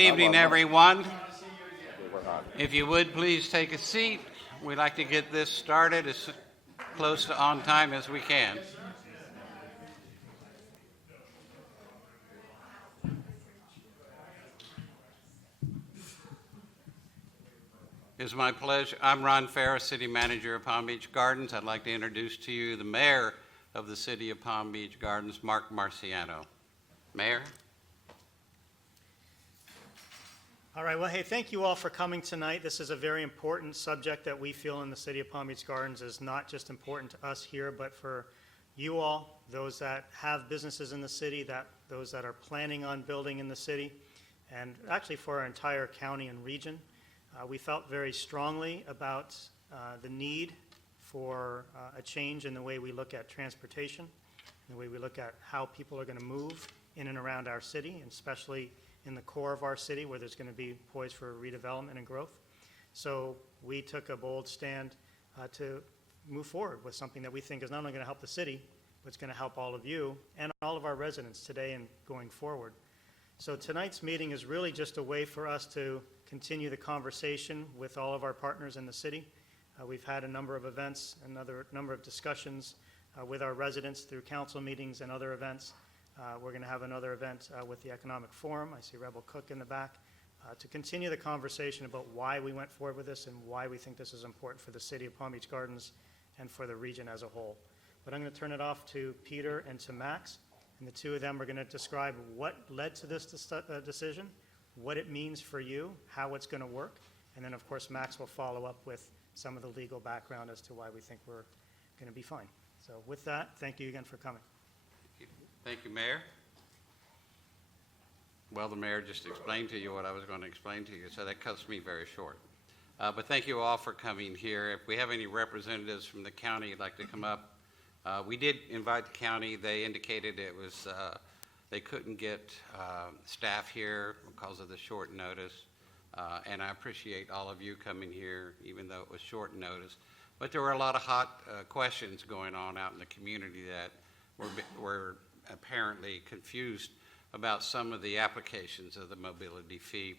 Good evening, everyone. If you would please take a seat. We'd like to get this started as close to on time as we can. It's my pleasure. I'm Ron Farris, City Manager of Palm Beach Gardens. I'd like to introduce to you the Mayor of the City of Palm Beach Gardens, Mark Marciano. Mayor? All right, well, hey, thank you all for coming tonight. This is a very important subject that we feel in the City of Palm Beach Gardens is not just important to us here, but for you all, those that have businesses in the city, those that are planning on building in the city, and actually for our entire county and region. We felt very strongly about the need for a change in the way we look at transportation, the way we look at how people are going to move in and around our city, and especially in the core of our city where there's going to be poised for redevelopment and growth. So we took a bold stand to move forward with something that we think is not only going to help the city, but it's going to help all of you and all of our residents today and going forward. So tonight's meeting is really just a way for us to continue the conversation with all of our partners in the city. We've had a number of events, another number of discussions with our residents through council meetings and other events. We're going to have another event with the Economic Forum. I see Rebel Cook in the back to continue the conversation about why we went forward with this and why we think this is important for the city of Palm Beach Gardens and for the region as a whole. But I'm going to turn it off to Peter and to Max, and the two of them are going to describe what led to this decision, what it means for you, how it's going to work, and then of course Max will follow up with some of the legal background as to why we think we're going to be fine. So with that, thank you again for coming. Thank you, Mayor. Well, the Mayor just explained to you what I was going to explain to you, so that cuts me very short. But thank you all for coming here. If we have any representatives from the county who'd like to come up, we did invite the county. They indicated it was they couldn't get staff here because of the short notice, and I appreciate all of you coming here, even though it was short notice. But there were a lot of hot questions going on out in the community that were apparently confused about some of the applications of the mobility fee.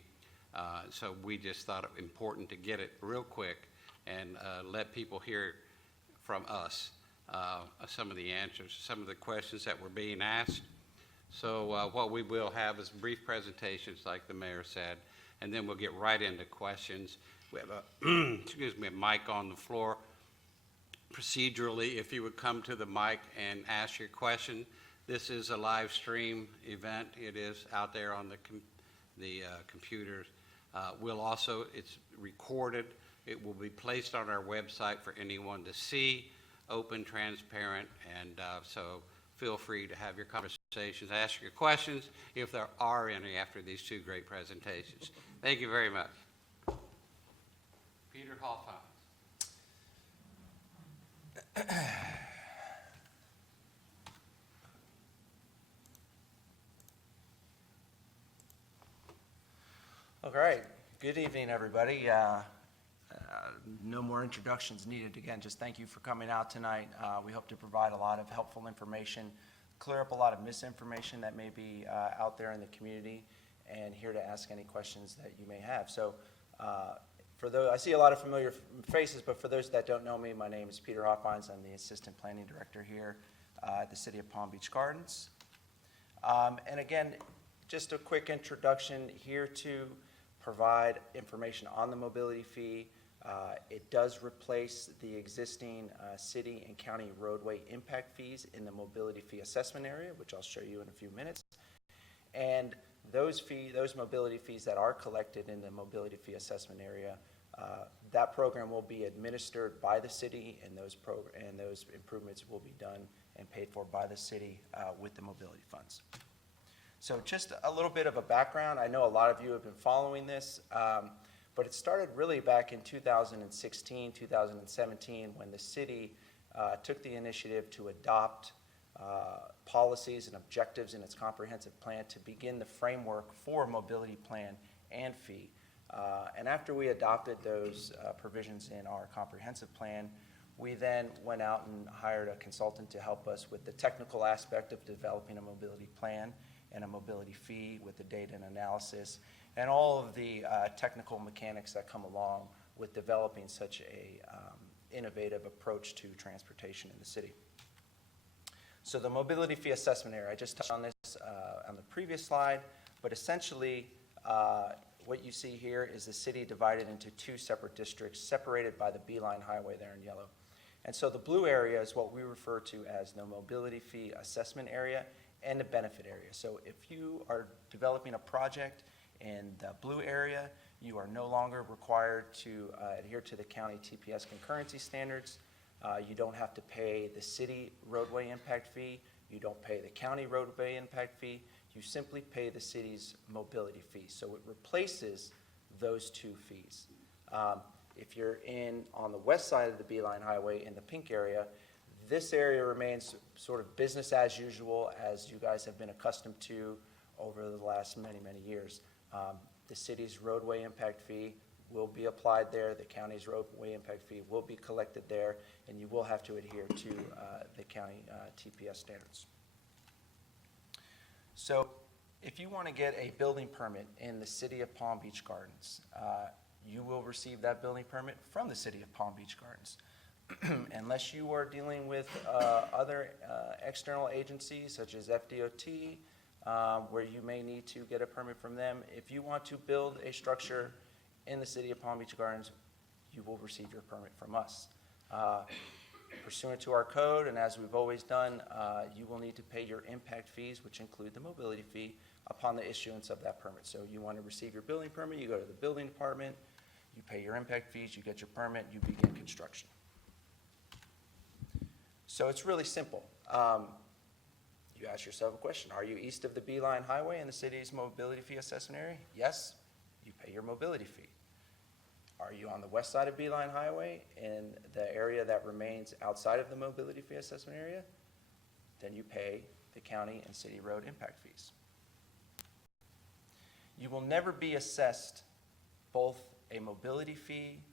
So we just thought it important to get it real quick and let people hear from us some of the answers, some of the questions that were being asked. So what we will have is brief presentations like the Mayor said, and then we'll get right into questions. We have a, excuse me, a mic on the floor. Procedurally, if you would come to the mic and ask your question. This is a live stream event. It is out there on the computers. It's recorded. It will be placed on our website for anyone to see, open, transparent, and so feel free to have your conversations, ask your questions, if there are any after these two great presentations. Thank you very much. Peter Hallfine. All right. Good evening, everybody. No more introductions needed. Again, just thank you for coming out tonight. We hope to provide a lot of helpful information, clear up a lot of misinformation that may be out there in the community, and here to ask any questions that you may have. So for those, I see a lot of familiar faces, but for those that don't know me, my name is Peter Hopkins. I'm the Assistant Planning Director here at the City of Palm Beach Gardens. And again, just a quick introduction here to provide information on the mobility fee. It does replace the existing city and county roadway impact fees in the mobility fee assessment area, which I'll show you in a few minutes. And those mobility fees that are collected in the mobility fee assessment area, that program will be administered by the city, and those improvements will be done and paid for by the city with the mobility funds. So just a little bit of a background. I know a lot of you have been following this, but it started really back in 2016, 2017, when the city took the initiative to adopt policies and objectives in its comprehensive plan to begin the framework for mobility plan and fee. And after we adopted those provisions in our comprehensive plan, we then went out and hired a consultant to help us with the technical aspect of developing a mobility plan and a mobility fee with the data and analysis, and all of the technical mechanics that come along with developing such a innovative approach to transportation in the city. So the mobility fee assessment area, I just touched on this on the previous slide, but essentially what you see here is the city divided into two separate districts, separated by the Beeline Highway there in yellow. And so the blue area is what we refer to as the mobility fee assessment area and the benefit area. So if you are developing a project in the blue area, you are no longer required to adhere to the county TPS concurrency standards. You don't have to pay the city roadway impact fee. You don't pay the county roadway impact fee. You simply pay the city's mobility fee. So it replaces those two fees. If you're on the west side of the Beeline Highway in the pink area, this area remains sort of business as usual, as you guys have been accustomed to over the last many, many years. The city's roadway impact fee will be applied there. The county's roadway impact fee will be collected there, and you will have to adhere to the county TPS standards. So if you want to get a building permit in the city of Palm Beach Gardens, you will receive that building permit from the city of Palm Beach Gardens. Unless you are dealing with other external agencies such as FDOT, where you may need to get a permit from them. If you want to build a structure in the city of Palm Beach Gardens, you will receive your permit from us. Pursuant to our code, and as we've always done, you will need to pay your impact fees, which include the mobility fee, upon the issuance of that permit. So you want to receive your building permit, you go to the building department, you pay your impact fees, you get your permit, you begin construction. So it's really simple. You ask yourself a question: are you east of the Beeline Highway in the city's mobility fee assessment area? Yes, you pay your mobility fee. Are you on the west side of Beeline Highway in the area that remains outside of the mobility fee assessment area? Then you pay the county and city road impact fees. You will never be assessed both a mobility fee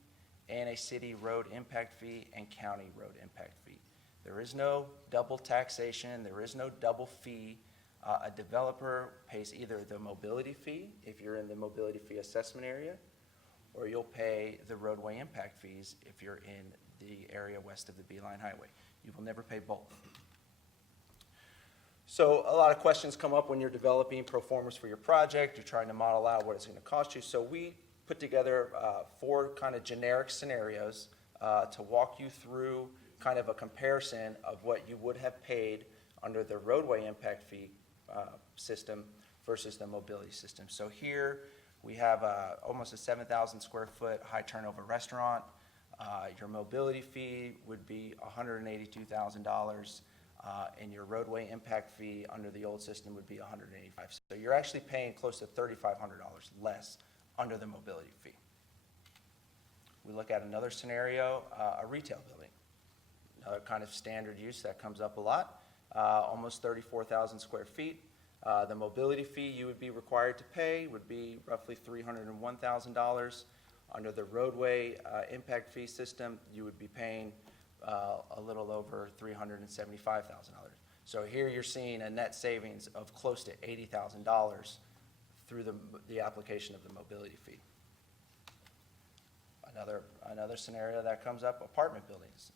and a city road impact fee and county road impact fee. There is no double taxation. There is no double fee. A developer pays either the mobility fee if you're in the mobility fee assessment area, or you'll pay the roadway impact fees if you're in the area west of the Beeline Highway. You will never pay both. So a lot of questions come up when you're developing pro formas for your project. You're trying to model out what it's going to cost you. So we put together 4 kind of generic scenarios to walk you through kind of a comparison of what you would have paid under the roadway impact fee system versus the mobility system. So here we have almost a 7,000 square foot high turnover restaurant. Your mobility fee would be $182,000, and your roadway impact fee under the old system would be $185,000. So you're actually paying close to $3,500 less under the mobility fee. We look at another scenario, a retail building. Another kind of standard use that comes up a lot, almost 34,000 square feet. The mobility fee you would be required to pay would be roughly $301,000. Under the roadway impact fee system, you would be paying a little over $375,000. So here you're seeing a net savings of close to $80,000 through the application of the mobility fee. Another scenario that comes up, apartment buildings.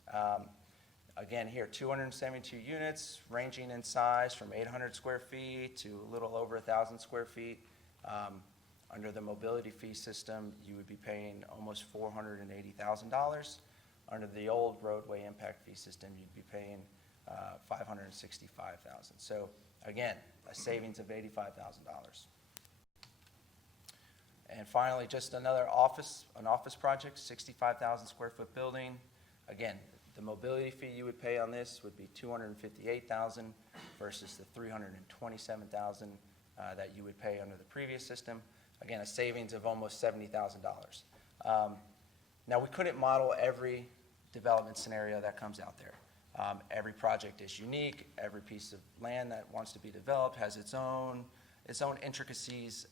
Again, here, 272 units, ranging in size from 800 square feet to a little over 1,000 square feet. Under the mobility fee system, you would be paying almost $480,000. Under the old roadway impact fee system, you'd be paying $565,000. So again, a savings of $85,000. And finally, just an office project, 65,000 square foot building. Again, the mobility fee you would pay on this would be $258,000 versus the $327,000 that you would pay under the previous system. Again, a savings of almost $70,000. Now, we couldn't model every development scenario that comes out there. Every project is unique. Every piece of land that wants to be developed has its own intricacies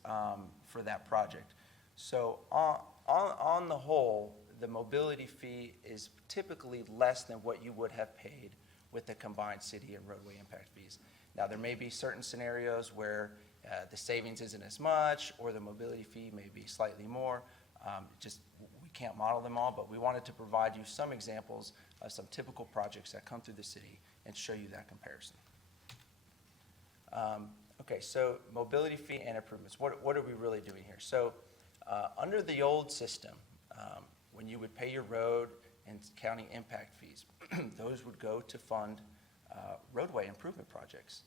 for that project. So on the whole, the mobility fee is typically less than what you would have paid with the combined city and roadway impact fees. Now, there may be certain scenarios where the savings isn't as much, or the mobility fee may be slightly more. We can't model them all, but we wanted to provide you some examples of some typical projects that come through the city and show you that comparison. Okay, so mobility fee and improvements. What are we really doing here? So under the old system, when you would pay your road and county impact fees, those would go to fund roadway improvement projects.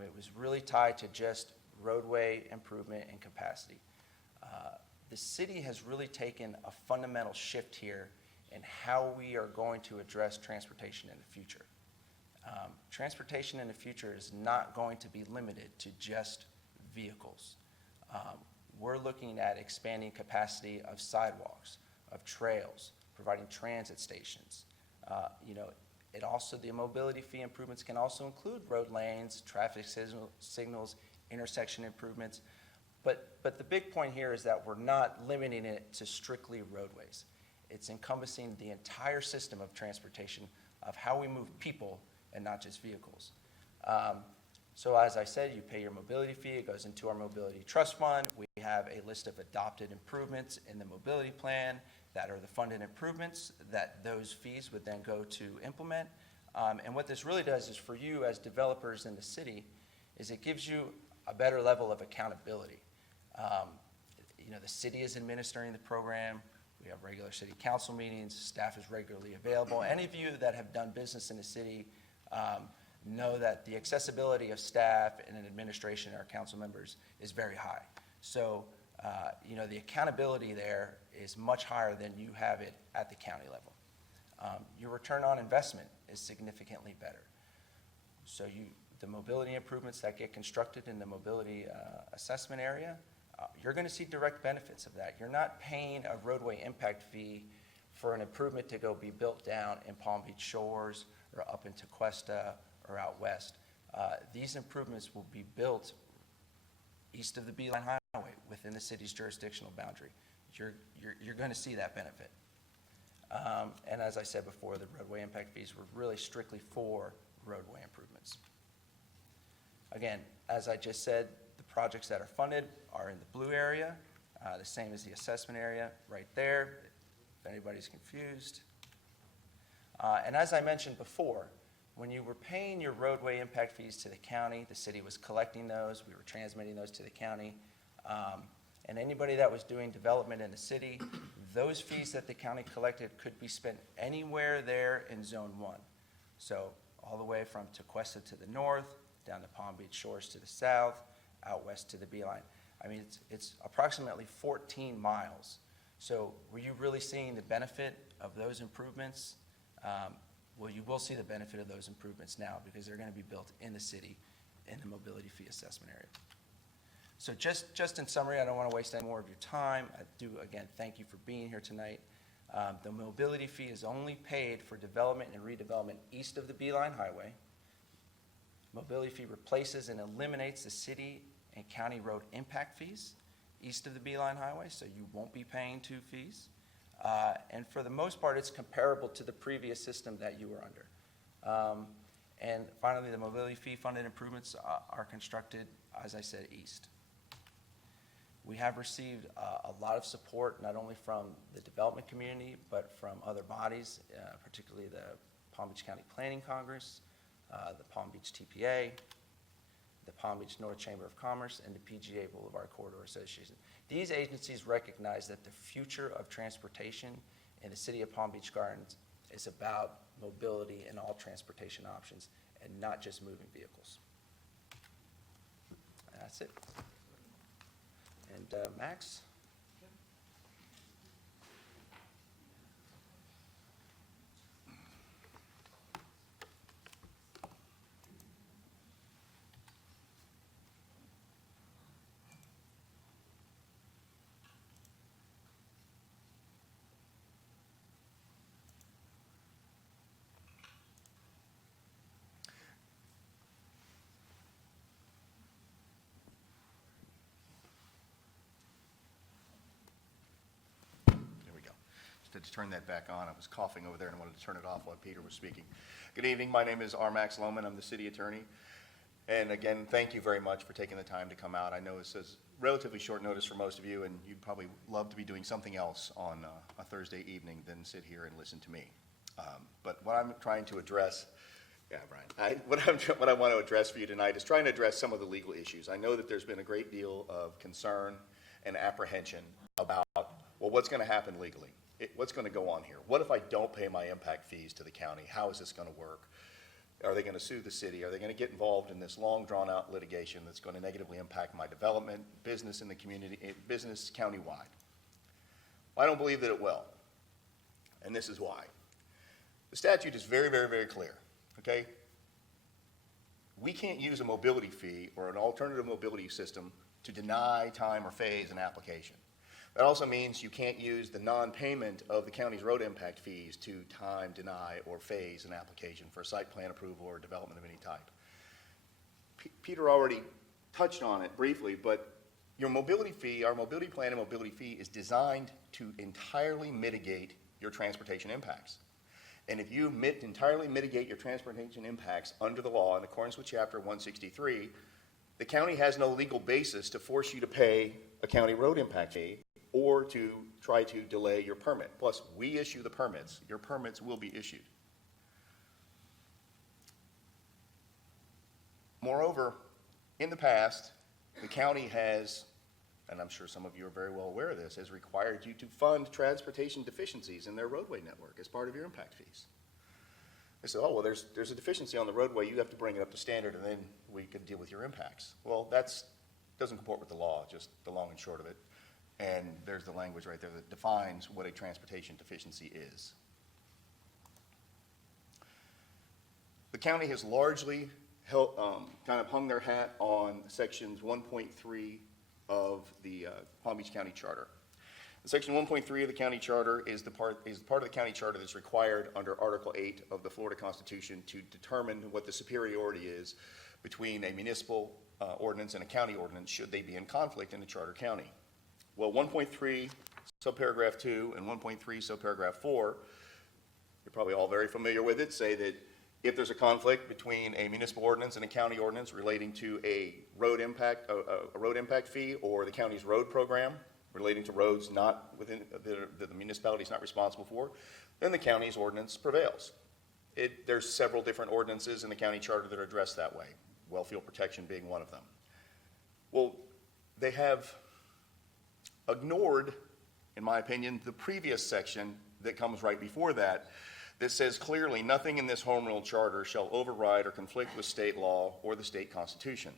It was really tied to just roadway improvement and capacity. The city has really taken a fundamental shift here in how we are going to address transportation in the future. Transportation in the future is not going to be limited to just vehicles. We're looking at expanding capacity of sidewalks, of trails, providing transit stations. It also, the mobility fee improvements can also include road lanes, traffic signals, intersection improvements. But the big point here is that we're not limiting it to strictly roadways. It's encompassing the entire system of transportation, of how we move people and not just vehicles. So as I said, you pay your mobility fee, it goes into our mobility trust fund. We have a list of adopted improvements in the mobility plan that are the funded improvements that those fees would then go to implement. And what this really does is, for you as developers in the city, is it gives you a better level of accountability. The city is administering the program. We have regular city council meetings. Staff is regularly available. Any of you that have done business in the city know that the accessibility of staff and an administration and our council members is very high. So, the accountability there is much higher than you have it at the county level. Your return on investment is significantly better. So the mobility improvements that get constructed in the mobility assessment area, you're going to see direct benefits of that. You're not paying a roadway impact fee for an improvement to go be built down in Palm Beach Shores or up into Cuesta or out west. These improvements will be built east of the Beeline Highway within the city's jurisdictional boundary. You're going to see that benefit. And as I said before, the roadway impact fees were really strictly for roadway improvements. Again, as I just said, the projects that are funded are in the blue area, the same as the assessment area right there, if anybody's confused. And as I mentioned before, when you were paying your roadway impact fees to the county, the city was collecting those, we were transmitting those to the county, and anybody that was doing development in the city, those fees that the county collected could be spent anywhere there in Zone 1. So all the way from Tequesta to the north, down to Palm Beach Shores to the south, out west to the Beeline. I mean, it's approximately 14 miles. So were you really seeing the benefit of those improvements? Well, you will see the benefit of those improvements now, because they're going to be built in the city in the mobility fee assessment area. So just in summary, I don't want to waste any more of your time. I do, again, thank you for being here tonight. The mobility fee is only paid for development and redevelopment east of the Beeline Highway. Mobility fee replaces and eliminates the city and county road impact fees east of the Beeline Highway, so you won't be paying two fees. And for the most part, it's comparable to the previous system that you were under. And finally, the mobility fee funded improvements are constructed, as I said, east. We have received a lot of support, not only from the development community, but from other bodies, particularly the Palm Beach County Planning Congress, the Palm Beach TPA, the Palm Beach North Chamber of Commerce, and the PGA Boulevard Corridor Association. These agencies recognize that the future of transportation in the city of Palm Beach Gardens is about mobility and all transportation options, and not just moving vehicles. That's it. And Max? To turn that back on. I was coughing over there and I wanted to turn it off while Peter was speaking. Good evening. My name is R. Max Lohman. I'm the city attorney. And again, thank you very much for taking the time to come out. I know this is relatively short notice for most of you, and you'd probably love to be doing something else on a Thursday evening than sit here and listen to me. But what I'm trying to address, Brian, what I want to address for you tonight is trying to address some of the legal issues. I know that there's been a great deal of concern and apprehension about, well, what's going to happen legally? What's going to go on here? What if I don't pay my impact fees to the county? How is this going to work? Are they going to sue the city? Are they going to get involved in this long, drawn-out litigation that's going to negatively impact my development, business in the community, business countywide? Well, I don't believe that it will, and this is why. The statute is very, very, very clear, okay? We can't use a mobility fee or an alternative mobility system to deny, time, or phase an application. That also means you can't use the non-payment of the county's road impact fees to time, deny, or phase an application for site plan approval or development of any type. Peter already touched on it briefly, but your mobility fee, our mobility plan and mobility fee is designed to entirely mitigate your transportation impacts. And if you entirely mitigate your transportation impacts under the law in accordance with Chapter 163, the county has no legal basis to force you to pay a county road impact fee or to try to delay your permit. Plus, we issue the permits. Your permits will be issued. Moreover, in the past, the county has, and I'm sure some of you are very well aware of this, has required you to fund transportation deficiencies in their roadway network as part of your impact fees. They said, oh, well, there's a deficiency on the roadway. You have to bring it up to standard, and then we can deal with your impacts. Well, that doesn't comport with the law, just the long and short of it. And there's the language right there that defines what a transportation deficiency is. The county has largely kind of hung their hat on sections 1.3 of the Palm Beach County Charter. Section 1.3 of the county charter is the part of the county charter that's required under Article 8 of the Florida Constitution to determine what the superiority is between a municipal ordinance and a county ordinance should they be in conflict in a charter county. Well, 1.3 subparagraph 2 and 1.3 subparagraph 4, you're probably all very familiar with it, say that if there's a conflict between a municipal ordinance and a county ordinance relating to a road impact fee or the county's road program relating to roads not within that the municipality is not responsible for, then the county's ordinance prevails. There's several different ordinances in the county charter that are addressed that way, wellfield protection being one of them. Well, they have ignored, in my opinion, the previous section that comes right before that says clearly nothing in this home rule charter shall override or conflict with state law or the state constitution.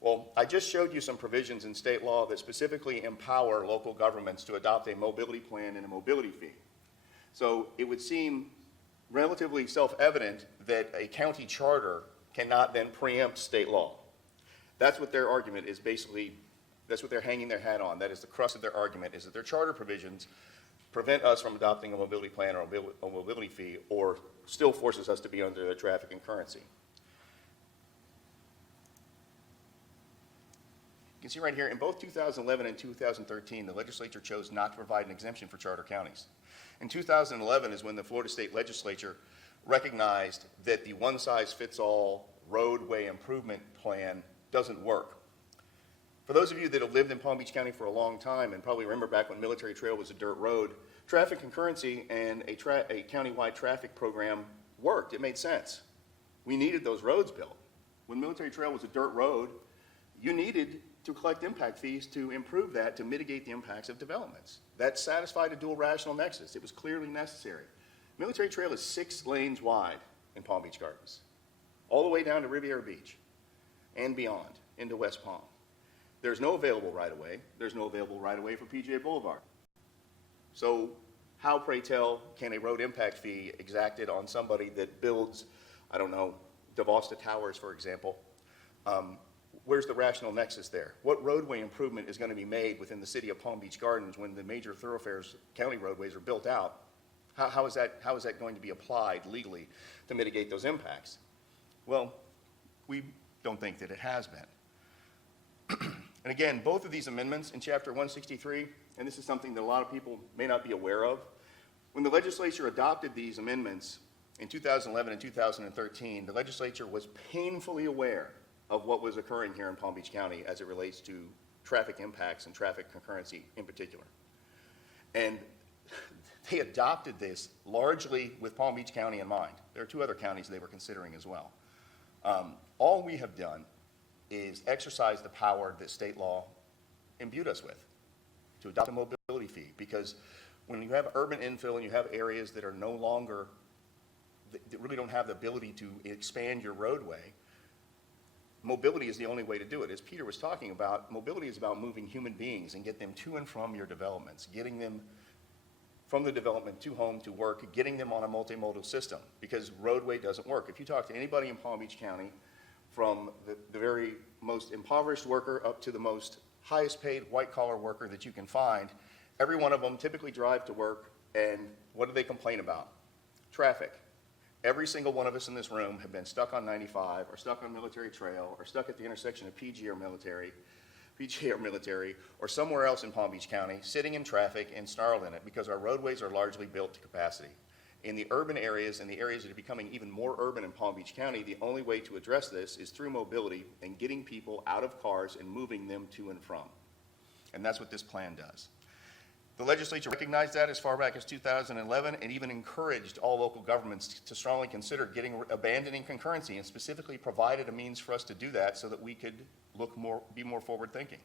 Well, I just showed you some provisions in state law that specifically empower local governments to adopt a mobility plan and a mobility fee. So it would seem relatively self-evident that a county charter cannot then preempt state law. That's what their argument is basically, that's what they're hanging their hat on. That is the crux of their argument, is that their charter provisions prevent us from adopting a mobility plan or a mobility fee, or still forces us to be under the traffic and currency. You can see right here, in both 2011 and 2013, the legislature chose not to provide an exemption for charter counties. In 2011 is when the Florida State Legislature recognized that the one-size-fits-all roadway improvement plan doesn't work. For those of you that have lived in Palm Beach County for a long time and probably remember back when Military Trail was a dirt road, traffic concurrency and a countywide traffic program worked. It made sense. We needed those roads built. When Military Trail was a dirt road, you needed to collect impact fees to improve that, to mitigate the impacts of developments. That satisfied a dual rational nexus. It was clearly necessary. Military Trail is 6 lanes wide in Palm Beach Gardens, all the way down to Riviera Beach and beyond into West Palm. There's no available right-of-way. There's no available right-of-way for PGA Boulevard. So how, pray tell, can a road impact fee exacted on somebody that builds, I don't know, DeVosta Towers, for example? Where's the rational nexus there? What roadway improvement is going to be made within the city of Palm Beach Gardens when the major thoroughfares, county roadways, are built out? How is that going to be applied legally to mitigate those impacts? Well, we don't think that it has been. And again, both of these amendments in Chapter 163, and this is something that a lot of people may not be aware of, when the legislature adopted these amendments in 2011 and 2013, the legislature was painfully aware of what was occurring here in Palm Beach County as it relates to traffic impacts and traffic concurrency in particular. And they adopted this largely with Palm Beach County in mind. There are 2 other counties they were considering as well. All we have done is exercise the power that state law imbued us with to adopt a mobility fee, because when you have urban infill and you have areas that are no longer, that really don't have the ability to expand your roadway, mobility is the only way to do it. As Peter was talking about, mobility is about moving human beings and get them to and from your developments, getting them from the development to home, to work, getting them on a multimodal system, because roadway doesn't work. If you talk to anybody in Palm Beach County, from the very most impoverished worker up to the most highest paid white-collar worker that you can find, every one of them typically drive to work, and what do they complain about? Traffic. Every single one of us in this room have been stuck on 95, or stuck on Military Trail, or stuck at the intersection of PG or Military, or somewhere else in Palm Beach County, sitting in traffic and snarled in it, because our roadways are largely built to capacity. In the urban areas and the areas that are becoming even more urban in Palm Beach County, the only way to address this is through mobility and getting people out of cars and moving them to and from. And that's what this plan does. The legislature recognized that as far back as 2011 and even encouraged all local governments to strongly consider abandoning concurrency, and specifically provided a means for us to do that so that we could be more forward-thinking.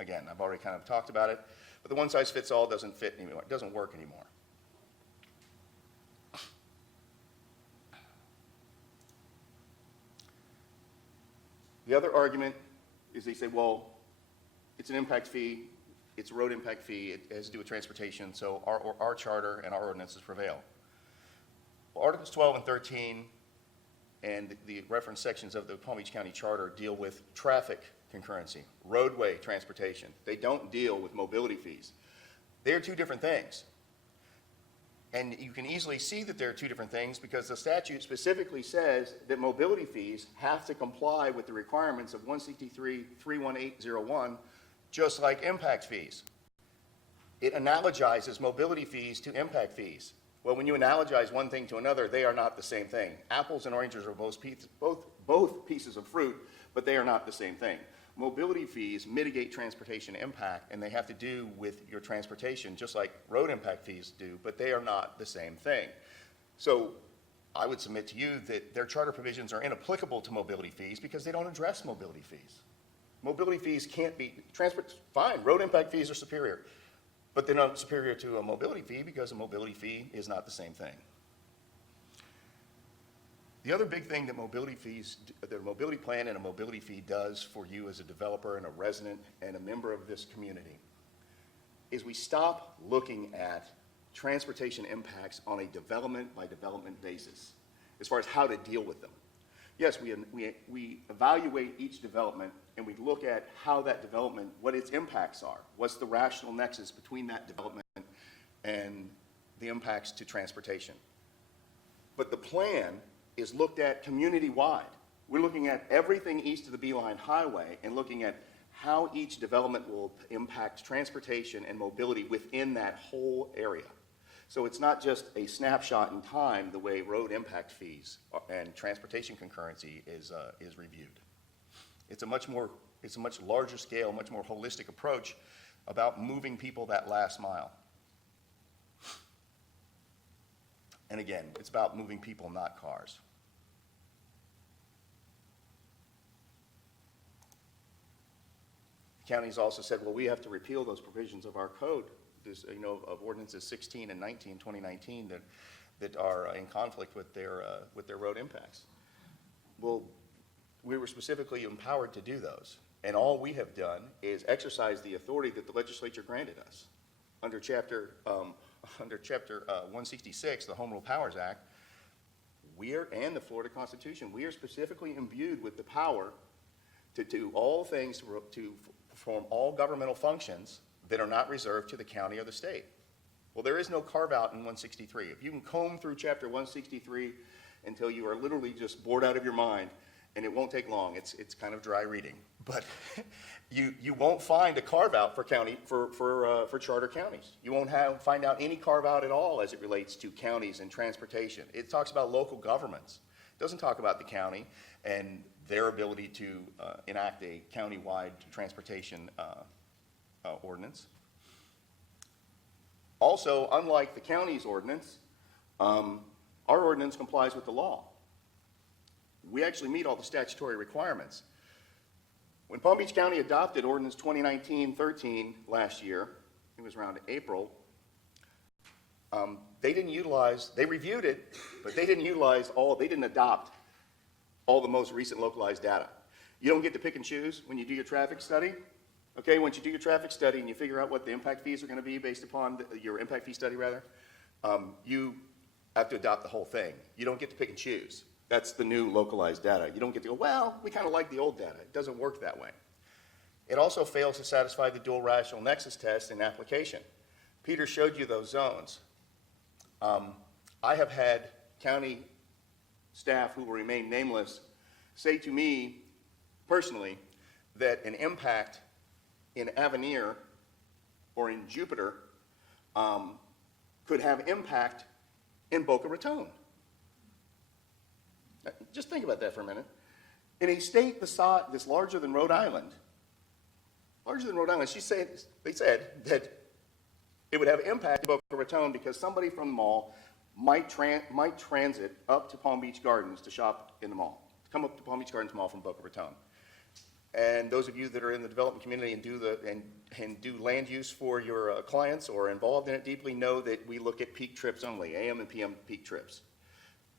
Again, I've already kind of talked about it, but the one-size-fits-all doesn't fit anymore. It doesn't work anymore. The other argument is they say, well, it's an impact fee, it's a road impact fee, it has to do with transportation, so our charter and our ordinances prevail. Well, Articles 12 and 13 and the reference sections of the Palm Beach County Charter deal with traffic concurrency, roadway transportation. They don't deal with mobility fees. They are 2 different things. And you can easily see that there are 2 different things, because the statute specifically says that mobility fees have to comply with the requirements of 163-31801, just like impact fees. It analogizes mobility fees to impact fees. Well, when you analogize one thing to another, they are not the same thing. Apples and oranges are both pieces of fruit, but they are not the same thing. Mobility fees mitigate transportation impact, and they have to do with your transportation, just like road impact fees do, but they are not the same thing. So I would submit to you that their charter provisions are inapplicable to mobility fees because they don't address mobility fees. Mobility fees can't be, fine, road impact fees are superior, but they're not superior to a mobility fee because a mobility fee is not the same thing. The other big thing that mobility plan and a mobility fee does for you as a developer and a resident and a member of this community is we stop looking at transportation impacts on a development by development basis as far as how to deal with them. Yes, we evaluate each development and we look at how that development, what its impacts are, what's the rational nexus between that development and the impacts to transportation. But the plan is looked at community-wide. We're looking at everything east of the Beeline Highway and looking at how each development will impact transportation and mobility within that whole area. So it's not just a snapshot in time the way road impact fees and transportation concurrency is reviewed. It's a much larger scale, much more holistic approach about moving people that last mile. And again, it's about moving people, not cars. The county's also said, well, we have to repeal those provisions of our code, of ordinances 16 and 19, 2019, that are in conflict with their road impacts. Well, we were specifically empowered to do those. And all we have done is exercise the authority that the legislature granted us. Under Chapter 166, the Home Rule Powers Act, and the Florida Constitution, we are specifically imbued with the power to do all things, to perform all governmental functions that are not reserved to the county or the state. Well, there is no carve-out in 163. If you can comb through Chapter 163 until you are literally just bored out of your mind, and it won't take long, it's kind of dry reading, but you won't find a carve-out for charter counties. You won't find out any carve-out at all as it relates to counties and transportation. It talks about local governments. It doesn't talk about the county. and their ability to enact a countywide transportation ordinance. Also, unlike the county's ordinance, our ordinance complies with the law. We actually meet all the statutory requirements. When Palm Beach County adopted Ordinance 2019-13 last year, it was around April, they reviewed it, but they didn't adopt all the most recent localized data. You don't get to pick and choose when you do your traffic study. Okay, once you do your traffic study and you figure out what the impact fees are going to be based upon your impact fee study, rather, you have to adopt the whole thing. You don't get to pick and choose. That's the new localized data. You don't get to go, well, we kind of like the old data. It doesn't work that way. It also fails to satisfy the dual rational nexus test in application. Peter showed you those zones. I have had county staff who will remain nameless say to me personally that an impact in Avenir or in Jupiter could have impact in Boca Raton. Just think about that for a minute. In a state that's larger than Rhode Island, they said that it would have impact in Boca Raton because somebody from the mall might transit up to Palm Beach Gardens to shop in the mall, to come up to Palm Beach Gardens Mall from Boca Raton. And those of you that are in the development community and do land use for your clients or are involved in it deeply know that we look at peak trips only, AM and PM peak trips.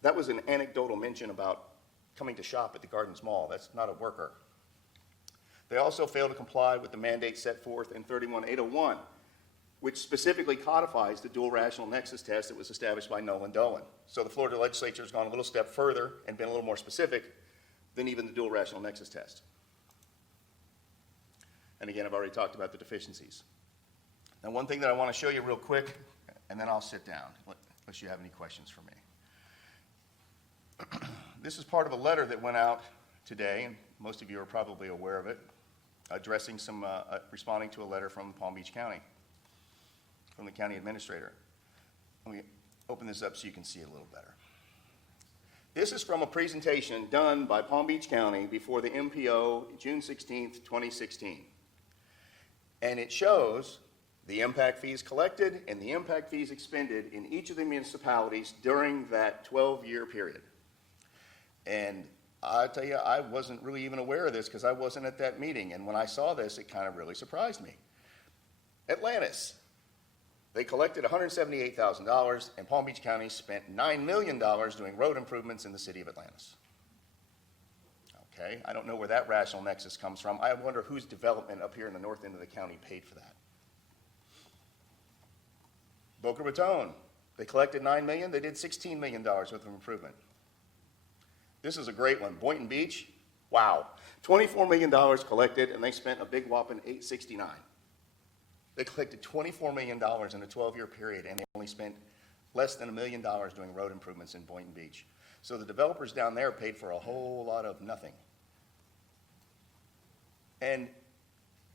That was an anecdotal mention about coming to shop at the Gardens Mall. That's not a worker. They also failed to comply with the mandate set forth in 31801, which specifically codifies the dual rational nexus test that was established by Nolan Dolan. So the Florida legislature has gone a little step further and been a little more specific than even the dual rational nexus test. And again, I've already talked about the deficiencies. Now, one thing that I want to show you real quick, and then I'll sit down, unless you have any questions for me. This is part of a letter that went out today, and most of you are probably aware of it, addressing responding to a letter from Palm Beach County, from the county administrator. Let me open this up so you can see it a little better. This is from a presentation done by Palm Beach County before the MPO June 16th, 2016. And it shows the impact fees collected and the impact fees expended in each of the municipalities during that 12-year period. And I tell you, I wasn't really even aware of this because I wasn't at that meeting. And when I saw this, it kind of really surprised me. Atlantis, they collected $178,000, and Palm Beach County spent $9 million doing road improvements in the city of Atlantis. Okay, I don't know where that rational nexus comes from. I wonder whose development up here in the north end of the county paid for that. Boca Raton, they collected $9 million, they did $16 million worth of improvement. This is a great one. Boynton Beach, wow. $24 million collected, and they spent a big whopping $869. They collected $24 million in a 12-year period, and they only spent less than $1 million doing road improvements in Boynton Beach. So the developers down there paid for a whole lot of nothing. And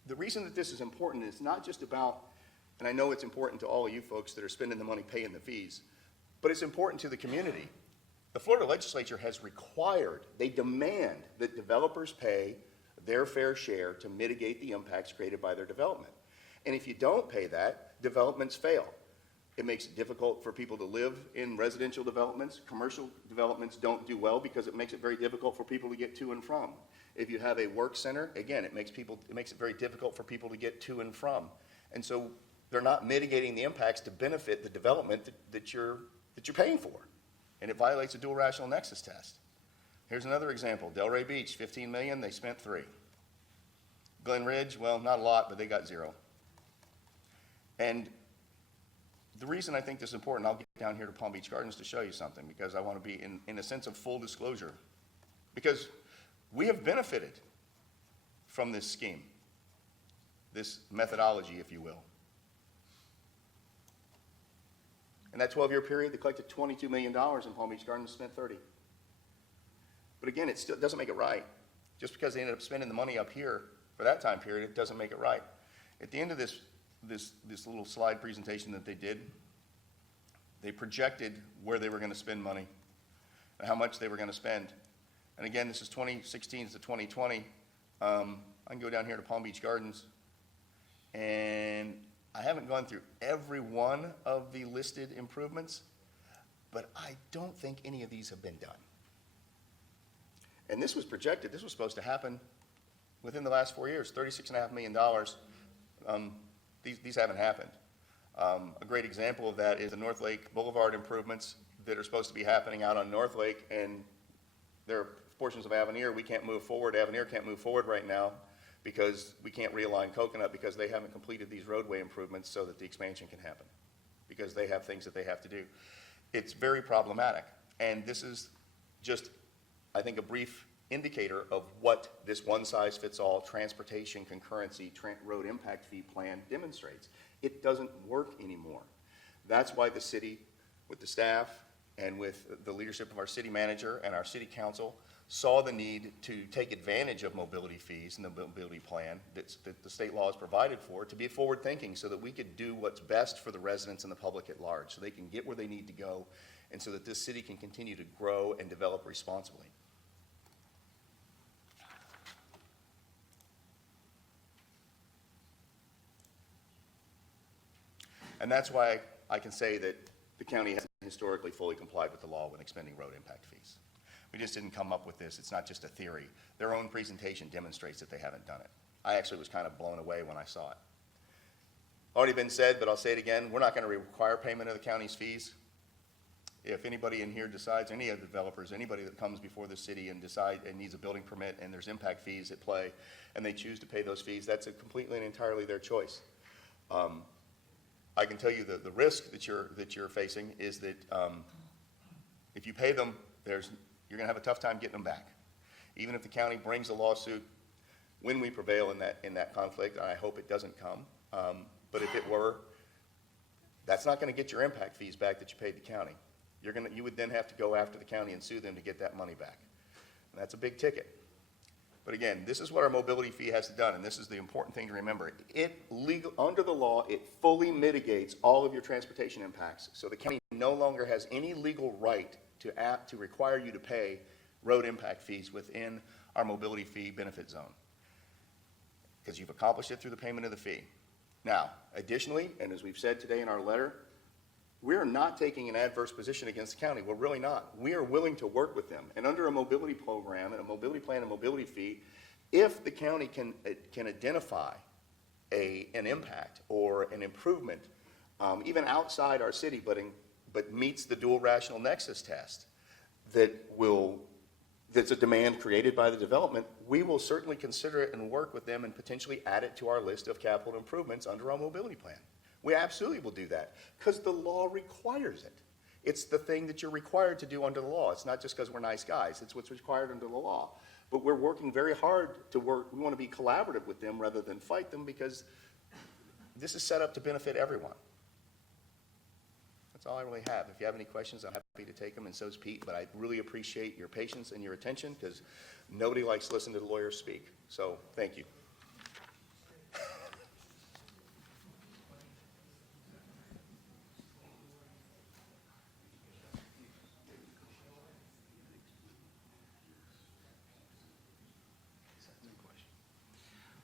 the reason that this is important is not just about, and I know it's important to all of you folks that are spending the money paying the fees, but it's important to the community. The Florida legislature has required, they demand that developers pay their fair share to mitigate the impacts created by their development. And if you don't pay that, developments fail. It makes it difficult for people to live in residential developments. Commercial developments don't do well because it makes it very difficult for people to get to and from. If you have a work center, again, it makes it very difficult for people to get to and from. And so they're not mitigating the impacts to benefit the development that you're paying for. And it violates the dual rational nexus test. Here's another example. Delray Beach, $15 million, they spent $3 million. Glen Ridge, well, not a lot, but they got $0. And the reason I think this is important, I'll get down here to Palm Beach Gardens to show you something, because I want to be in a sense of full disclosure. Because we have benefited from this scheme, this methodology, if you will. In that 12-year period, they collected $22 million, and Palm Beach Gardens spent $30 million. But again, it still doesn't make it right. Just because they ended up spending the money up here for that time period, it doesn't make it right. At the end of this little slide presentation that they did, they projected where they were going to spend money and how much they were going to spend. and again, this is 2016 to 2020, I can go down here to Palm Beach Gardens, and I haven't gone through every one of the listed improvements, but I don't think any of these have been done. And this was projected, this was supposed to happen within the last 4 years, $36.5 million. These haven't happened. A great example of that is the North Lake Boulevard improvements that are supposed to be happening out on North Lake, and there are portions of Avenir we can't move forward. Avenir can't move forward right now because we can't realign Coconut because they haven't completed these roadway improvements so that the expansion can happen, because they have things that they have to do. It's very problematic, and this is just, I think, a brief indicator of what this one-size-fits-all transportation concurrency road impact fee plan demonstrates. It doesn't work anymore. That's why the city, with the staff and with the leadership of our city manager and our city council, saw the need to take advantage of mobility fees and the mobility plan that the state law has provided for, to be forward-thinking so that we could do what's best for the residents and the public at large, so they can get where they need to go, and so that this city can continue to grow and develop responsibly. And that's why I can say that the county has historically fully complied with the law when expending road impact fees. We just didn't come up with this. It's not just a theory. Their own presentation demonstrates that they haven't done it. I actually was kind of blown away when I saw it. Already been said, but I'll say it again, we're not going to require payment of the county's fees. If anybody in here decides, any of the developers, anybody that comes before the city and needs a building permit and there's impact fees at play, and they choose to pay those fees, that's completely and entirely their choice. I can tell you the risk that you're facing is that if you pay them, you're going to have a tough time getting them back. Even if the county brings a lawsuit, when we prevail in that conflict, and I hope it doesn't come, but if it were, that's not going to get your impact fees back that you paid the county. You would then have to go after the county and sue them to get that money back. And that's a big ticket. But again, this is what our mobility fee has done, and this is the important thing to remember. Under the law, it fully mitigates all of your transportation impacts. So the county no longer has any legal right to require you to pay road impact fees within our mobility fee benefit zone, because you've accomplished it through the payment of the fee. Now, additionally, and as we've said today in our letter, we're not taking an adverse position against the county. We're really not. We are willing to work with them. And under a mobility program and a mobility plan and mobility fee, if the county can identify an impact or an improvement, even outside our city, but meets the dual rational nexus test, that's a demand created by the development, we will certainly consider it and work with them and potentially add it to our list of capital improvements under our mobility plan. We absolutely will do that because the law requires it. It's the thing that you're required to do under the law. It's not just because we're nice guys. It's what's required under the law. But we're working very hard to work. We want to be collaborative with them rather than fight them, because this is set up to benefit everyone. That's all I really have. If you have any questions, I'm happy to take them, and so is Pete. But I really appreciate your patience and your attention, because nobody likes to listen to the lawyers speak. So thank you.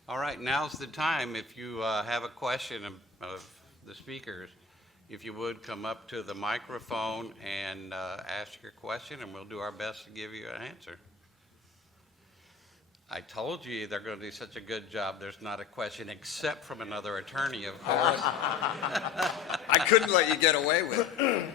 All right, now's the time. If you have a question of the speakers, if you would come up to the microphone and ask your question, and we'll do our best to give you an answer. I told you they're going to do such a good job. There's not a question except from another attorney, of course. I couldn't let you get away with it.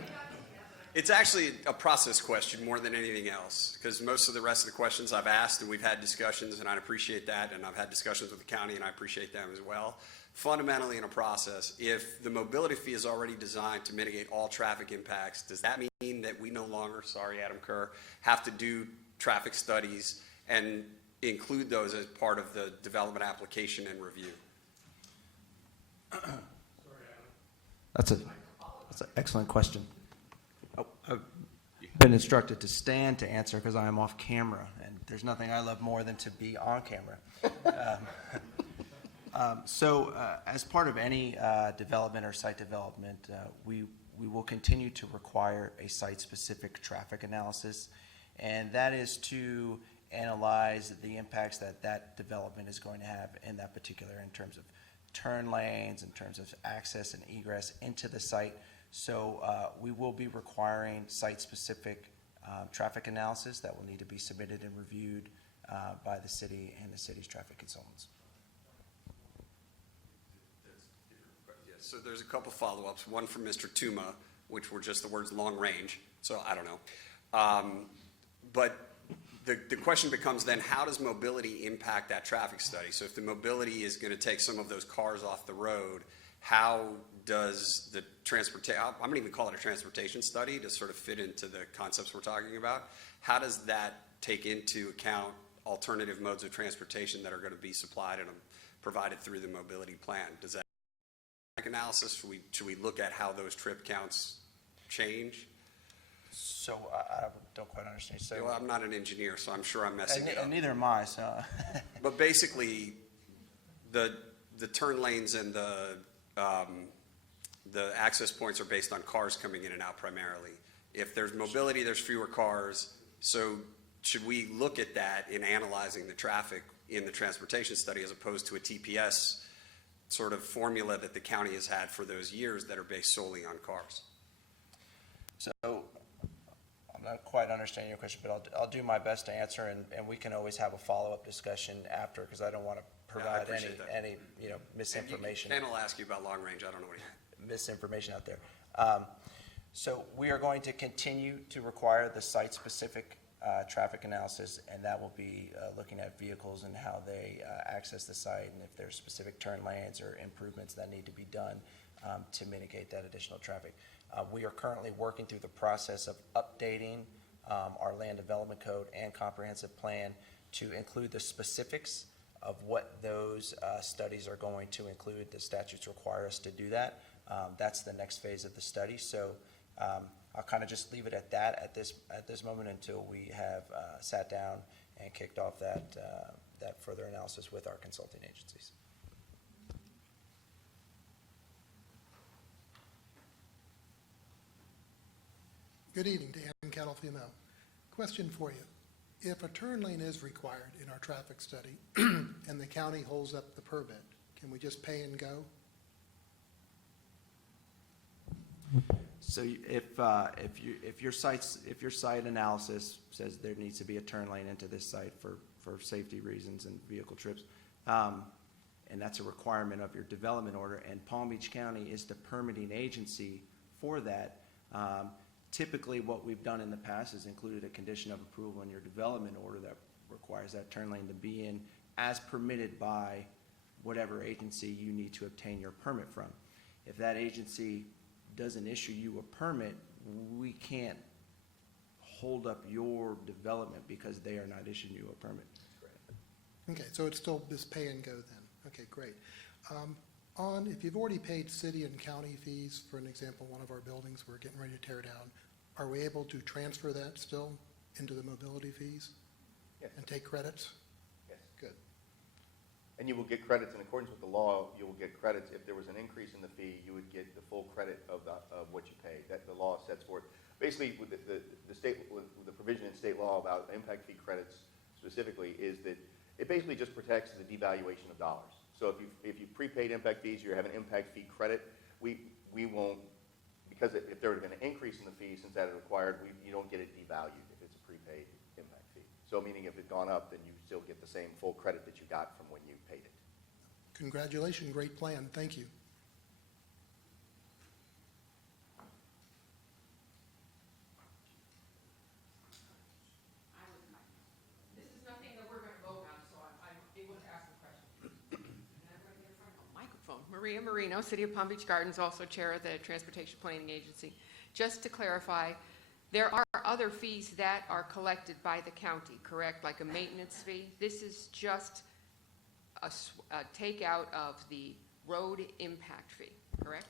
It's actually a process question more than anything else, because most of the rest of the questions I've asked, and we've had discussions, and I appreciate that, and I've had discussions with the county, and I appreciate them as well. Fundamentally, in a process, if the mobility fee is already designed to mitigate all traffic impacts, does that mean that we no longer, sorry, Adam Kerr, have to do traffic studies and include those as part of the development application and review? That's an excellent question. I've been instructed to stand to answer because I am off camera, and there's nothing I love more than to be on camera. So as part of any development or site development, we will continue to require a site-specific traffic analysis and that is to analyze the impacts that that development is going to have in that particular, in terms of turn lanes, in terms of access and egress into the site. So we will be requiring site-specific traffic analysis that will need to be submitted and reviewed by the city and the city's traffic consultants. Yes, so there's a couple follow-ups, one from Mr. Tuma, which were just the words long range, so I don't know. But the question becomes then, how does mobility impact that traffic study? So if the mobility is going to take some of those cars off the road, how does the transportation, I'm going to even call it a transportation study to sort of fit into the concepts we're talking about. How does that take into account alternative modes of transportation that are going to be supplied and provided through the mobility plan? Does that analysis, should we look at how those trip counts change? So I don't quite understand. So, Well, I'm not an engineer, so I'm sure I'm messing it up. and neither am I, so. But basically, the turn lanes and the access points are based on cars coming in and out primarily. If there's mobility, there's fewer cars. So should we look at that in analyzing the traffic in the transportation study as opposed to a TPS sort of formula that the county has had for those years that are based solely on cars? So I'm not quite understanding your question, but I'll do my best to answer, and we can always have a follow-up discussion after, because I don't want to provide appreciate that. any misinformation. Ken will ask you about long range. I don't know what he. Misinformation out there. So we are going to continue to require the site-specific traffic analysis, and that will be looking at vehicles and how they access the site, and if there's specific turn lanes or improvements that need to be done to mitigate that additional traffic. We are currently working through the process of updating our land development code and comprehensive plan to include the specifics of what those studies are going to include. The statutes require us to do that. That's the next phase of the study. So I'll kind of just leave it at that at this moment until we have sat down and kicked off that further analysis with our consulting agencies. Good evening, Dan Catalfimo. Question for you. If a turn lane is required in our traffic study and the county holds up the permit, can we just pay and go? So if your site analysis says there needs to be a turn lane into this site for safety reasons and vehicle trips, and that's a requirement of your development order, and Palm Beach County is the permitting agency for that, typically what we've done in the past is included a condition of approval in your development order that requires that turn lane to be in as permitted by whatever agency you need to obtain your permit from. If that agency doesn't issue you a permit, we can't hold up your development because they are not issuing you a permit. Okay, so it's still this pay and go then. Okay, great. If you've already paid city and county fees, for an example, one of our buildings we're getting ready to tear down, are we able to transfer that still into the mobility fees? Yes. And take credits? Yes. Good. And you will get credits in accordance with the law. You will get credits if there was an increase in the fee. You would get the full credit of what you paid. That the law sets forth. Basically, with the state, with the provision in state law about impact fee credits specifically, is that it basically just protects the devaluation of dollars. So if you prepaid impact fees, you have an impact fee credit. We won't, because if there had been an increase in the fee since that is required, you don't get it devalued if it's a prepaid impact fee. So meaning if it gone up, then you still get the same full credit that you got from when you paid it. Congratulations, great plan. Thank you. This is nothing that we're going to vote on, so I'm able to ask a question. Microphone. Maria Marino, City of Palm Beach Gardens, also Chair of the Transportation Planning Agency. Just to clarify, there are other fees that are collected by the county, correct? Like a maintenance fee? This is just a takeout of the road impact fee, correct?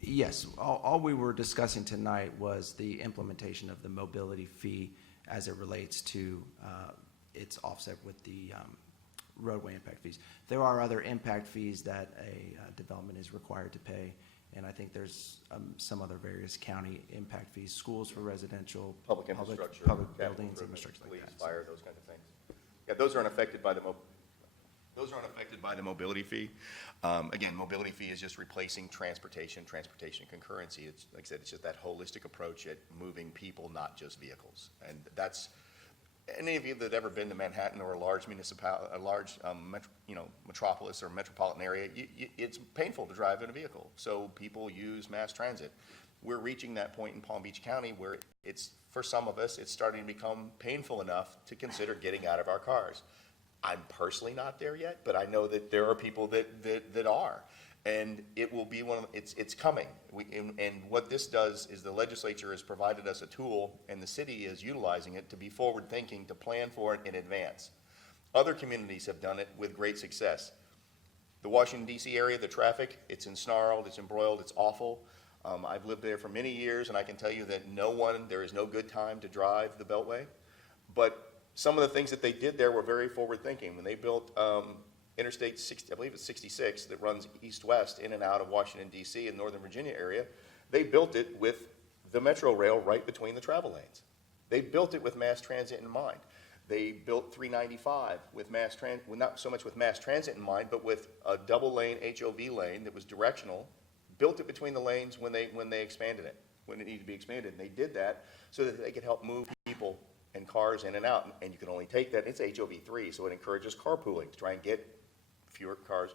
Yes, all we were discussing tonight was the implementation of the mobility fee as it relates to its offset with the roadway impact fees. There are other impact fees that a development is required to pay, and I think there's some other various county impact fees, schools for residential. Public infrastructure. Public capital buildings, improvement, infrastructure like police, that. fire, those kinds of things. Yeah, those aren't affected by the mobility fee. Again, mobility fee is just replacing transportation concurrency. It's, like I said, it's just that holistic approach at moving people, not just vehicles. And that's, any of you that have ever been to Manhattan or a large metropolis or metropolitan area, it's painful to drive in a vehicle. So people use mass transit. We're reaching that point in Palm Beach County where it's, for some of us, it's starting to become painful enough to consider getting out of our cars. I'm personally not there yet, but I know that there are people that are. And it will be it's coming. And what this does is the legislature has provided us a tool, and the city is utilizing it to be forward-thinking, to plan for it in advance. Other communities have done it with great success. The Washington, D.C. area, the traffic, it's ensnarled, it's embroiled, it's awful. I've lived there for many years, and I can tell you that there is no good time to drive the Beltway. But some of the things that they did there were very forward-thinking. When they built Interstate 60, I believe it's 66, that runs east-west in and out of Washington, D.C. and Northern Virginia area, they built it with the Metro Rail right between the travel lanes. They built it with mass transit in mind. They built 395 with not so much with mass transit in mind, but with a double-lane HOV lane that was directional, built it between the lanes when they expanded it, when it needed to be expanded. And they did that so that they could help move people and cars in and out. And you can only take that, it's HOV3, so it encourages carpooling to try and get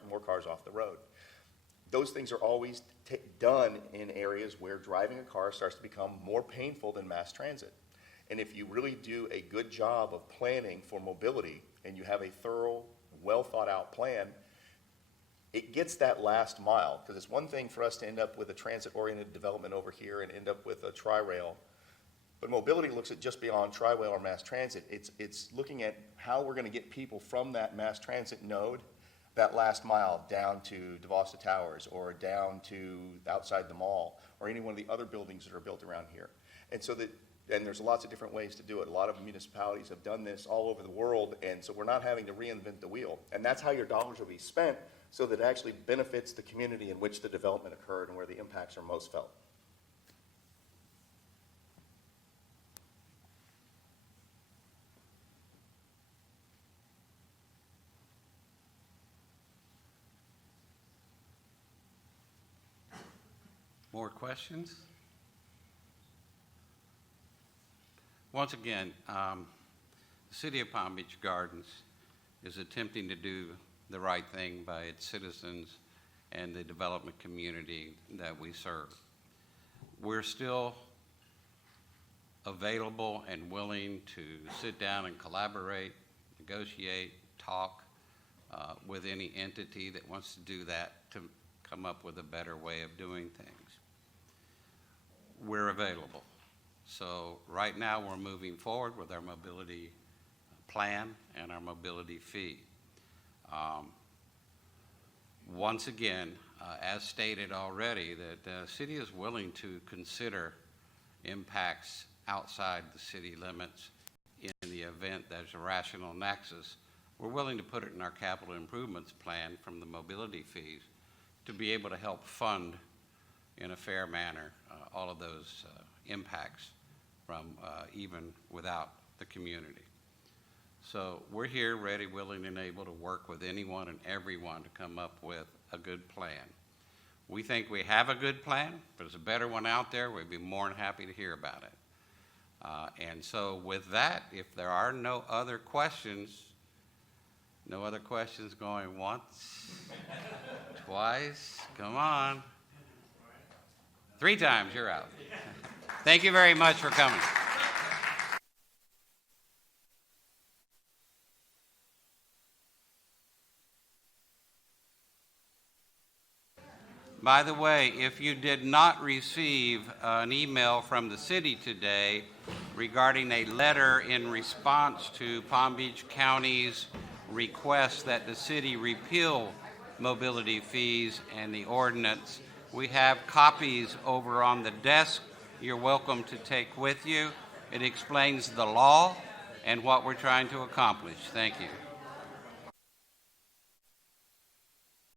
more cars off the road. Those things are always done in areas where driving a car starts to become more painful than mass transit. And if you really do a good job of planning for mobility and you have a thorough, well thought out plan, it gets that last mile. Because it's one thing for us to end up with a transit-oriented development over here and end up with a tri-rail. But mobility looks at just beyond tri-rail or mass transit. It's looking at how we're going to get people from that mass transit node, that last mile, down to DeVosta Towers or down to outside the mall or any one of the other buildings that are built around here. And so and there's lots of different ways to do it. A lot of municipalities have done this all over the world, and so we're not having to reinvent the wheel. And that's how your dollars will be spent, so that it actually benefits the community in which the development occurred and where the impacts are most felt. More questions? Once again, the City of Palm Beach Gardens is attempting to do the right thing by its citizens and the development community that we serve. We're still available and willing to sit down and collaborate, negotiate, talk with any entity that wants to do that to come up with a better way of doing things. We're available. So right now we're moving forward with our mobility plan and our mobility fee. Once again, as stated already, that the city is willing to consider impacts outside the city limits in the event there's a rational nexus. We're willing to put it in our capital improvements plan from the mobility fees to be able to help fund in a fair manner all of those impacts from even without the community. So we're here ready, willing, and able to work with anyone and everyone to come up with a good plan. We think we have a good plan. If there's a better one out there, we'd be more than happy to hear about it. And so with that, if there are no other questions going once, twice, come on. 3 times, you're out. Thank you very much for coming. By the way, if you did not receive an email from the city today regarding a letter in response to Palm Beach County's request that the city repeal mobility fees and the ordinance, we have copies over on the desk you're welcome to take with you. It explains the law and what we're trying to accomplish. Thank you.